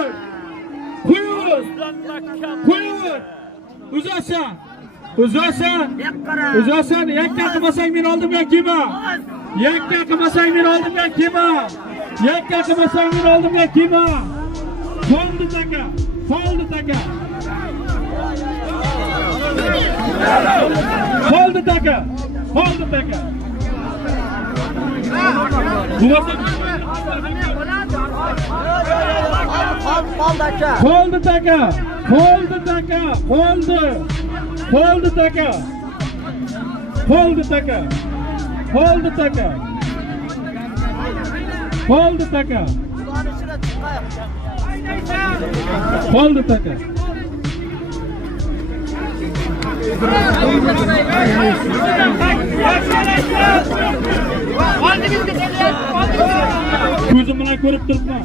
Qo'yavur. Qo'yavur. Qo'yavur. Uzasan. Uzasan. Uzasan. Yakka qilmasang men oldimga kelma. Yakka qilmasang men oldimga kelma. Yakka qilmasang men oldimga kelma. Qoldi taka. Qoldi taka. Qoldi taka. Qoldi taka. Qoldi taka. Qoldi taka. Qoldi. Qoldi taka. Qoldi taka. Qoldi taka. Qoldi taka. Qoldi taka. Ko'zim bilan ko'rib turibman.